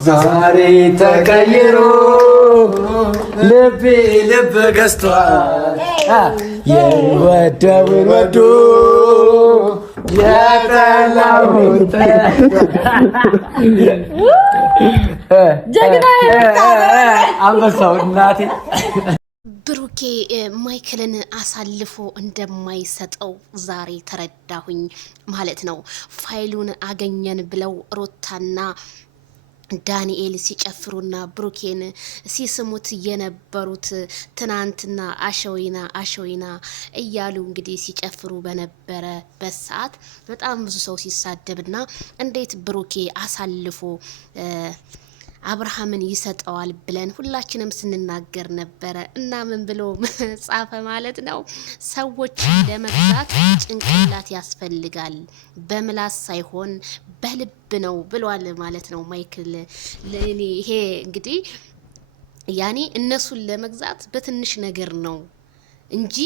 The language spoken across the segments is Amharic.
ዛሬ ተቀይሮ ልቤ ልብ ገዝቷል የወደውን ወዶ የጠላውን ጀግና አንበሳው እናቴ። ብሩኬ ማይክልን አሳልፎ እንደማይሰጠው ዛሬ ተረዳሁኝ ማለት ነው። ፋይሉን አገኘን ብለው ሩታና ዳንኤል ሲጨፍሩና ብሩኬን ሲስሙት የነበሩት ትናንትና አሸዊና እያሉ እንግዲህ ሲጨፍሩ በነበረበት ሰዓት በጣም ብዙ ሰው ሲሳደብና እንዴት ብሩኬ አሳልፎ አብርሃምን ይሰጠዋል ብለን ሁላችንም ስንናገር ነበረ። እና ምን ብሎ ጻፈ ማለት ነው? ሰዎች ለመግዛት ጭንቅላት ያስፈልጋል፣ በምላስ ሳይሆን በልብ ነው ብሏል ማለት ነው ማይክል። ለኔ ይሄ እንግዲህ ያኔ እነሱን ለመግዛት በትንሽ ነገር ነው እንጂ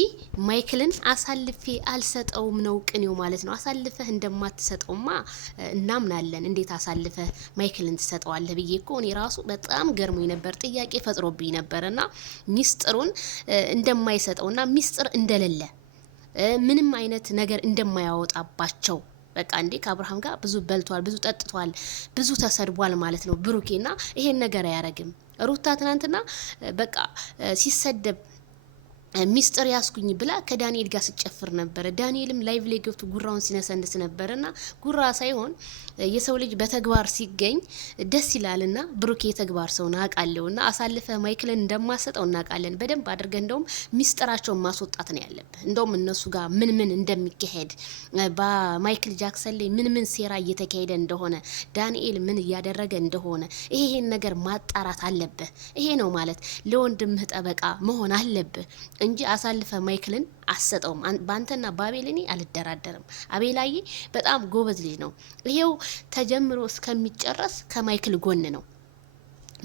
ማይክልን አሳልፌ አልሰጠውም ነው ቅኔው ማለት ነው። አሳልፈህ እንደማትሰጠውማ እናምናለን። እንዴት አሳልፈህ ማይክልን ትሰጠዋለህ ብዬ እኮ እኔ ራሱ በጣም ገርሞኝ ነበር፣ ጥያቄ ፈጥሮብኝ ነበርና ሚስጥሩን እንደማይሰጠውና ሚስጥር እንደሌለ ምንም አይነት ነገር እንደማያወጣባቸው በቃ እንዴ ከአብርሃም ጋር ብዙ በልቷል፣ ብዙ ጠጥቷል፣ ብዙ ተሰድቧል ማለት ነው ብሩኬና ይሄን ነገር አያረግም። ሩታ ትናንትና በቃ ሲሰደብ ሚስጥር ያስኩኝ ብላ ከዳንኤል ጋር ስጨፍር ነበረ። ዳንኤልም ላይቭ ላይ ገብቶ ጉራውን ሲነሰንስ ነበርና ጉራ ሳይሆን የሰው ልጅ በተግባር ሲገኝ ደስ ይላልና ብሩኬ የተግባር ሰው ናቃለውና አሳልፈ ማይክልን እንደማሰጠው እናቃለን በደንብ አድርገን። እንደውም ሚስጥራቸውን ማስወጣት ነው ያለብህ። እንደውም እነሱ ጋር ምን እንደሚካሄድ በማይክል ጃክሰን ላይ ምን ሴራ እየተካሄደ እንደሆነ ዳንኤል ምን እያደረገ እንደሆነ ይሄን ነገር ማጣራት አለብህ። ይሄ ነው ማለት ለወንድምህ ጠበቃ መሆን አለብህ እንጂ አሳልፈ ማይክልን አሰጠውም። ባንተና ባቤል እኔ አልደራደርም። አቤላዬ በጣም ጎበዝ ልጅ ነው። ይሄው ተጀምሮ እስከሚጨረስ ከማይክል ጎን ነው።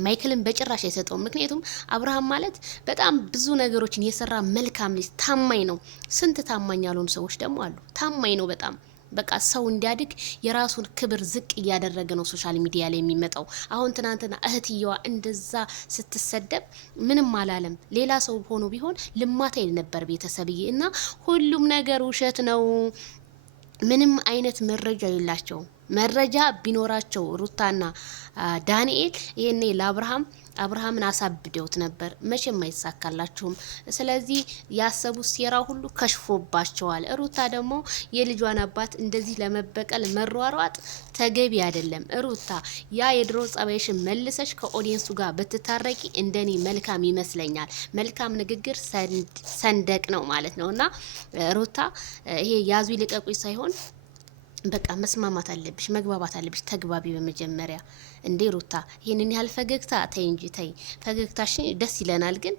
ማይክልን በጭራሽ አይሰጠውም። ምክንያቱም አብርሃም ማለት በጣም ብዙ ነገሮችን የሰራ መልካም ልጅ፣ ታማኝ ነው። ስንት ታማኝ ያልሆኑ ሰዎች ደግሞ አሉ። ታማኝ ነው በጣም በቃ ሰው እንዲያድግ የራሱን ክብር ዝቅ እያደረገ ነው ሶሻል ሚዲያ ላይ የሚመጣው። አሁን ትናንትና እህትየዋ እንደዛ ስትሰደብ ምንም አላለም። ሌላ ሰው ሆኖ ቢሆን ልማታ ይል ነበር ቤተሰብዬ። እና ሁሉም ነገር ውሸት ነው። ምንም አይነት መረጃ የላቸውም። መረጃ ቢኖራቸው ሩታና ዳንኤል ይሄኔ አብርሃምን አሳብደውት ነበር። መቼም አይሳካላችሁም። ስለዚህ ያሰቡት ሴራ ሁሉ ከሽፎባቸዋል። ሩታ ደግሞ የልጇን አባት እንደዚህ ለመበቀል መሯሯጥ ተገቢ አይደለም። ሩታ ያ የድሮ ጸባይሽን መልሰሽ ከኦዲየንሱ ጋር ብትታረቂ እንደኔ መልካም ይመስለኛል። መልካም ንግግር ሰንደቅ ነው ማለት ነውና ሩታ ይሄ ያዙ ይልቀቁኝ ሳይሆን በቃ መስማማት አለብሽ፣ መግባባት አለብሽ። ተግባቢ በመጀመሪያ እንዴ ሩታ ይሄንን ያህል ፈገግታ ተይ እንጂ ተይ። ፈገግታሽ ደስ ይለናል፣ ግን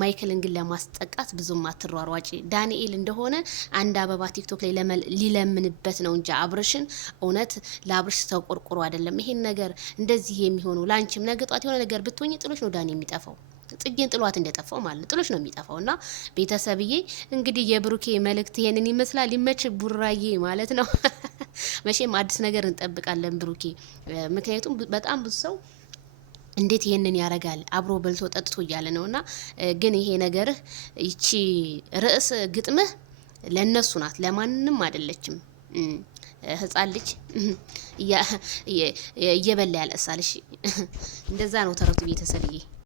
ማይክልን ግን ለማስጠቃት ብዙም አትሯሯጪ። ዳንኤል እንደሆነ አንድ አበባ ቲክቶክ ላይ ሊለምንበት ነው እንጂ አብርሽን እውነት ለአብርሽ ተቆርቆሮ አይደለም። ይሄን ነገር እንደዚህ የሚሆነው ላንቺም ነገ ጧት የሆነ ነገር ብትሆኚ ጥሎሽ ነው ዳኒ የሚጠፋው። ጽጌን ጥሏት እንደጠፋው ማለት ጥሎሽ ነው የሚጠፋው። እና ቤተሰብዬ እንግዲህ የብሩኬ መልእክት ይሄንን ይመስላል። ሊመች ቡራዬ ማለት ነው። መቼም አዲስ ነገር እንጠብቃለን ብሩኬ። ምክንያቱም በጣም ብዙ ሰው እንዴት ይሄንን ያረጋል አብሮ በልቶ ጠጥቶ እያለ ነውና፣ ግን ይሄ ነገርህ ይቺ ርዕስ ግጥምህ ለነሱ ናት፣ ለማንንም አይደለችም። ህፃን ልጅ እየበላ ያለሳልሽ እንደዛ ነው ተረቱ ቤተሰብዬ።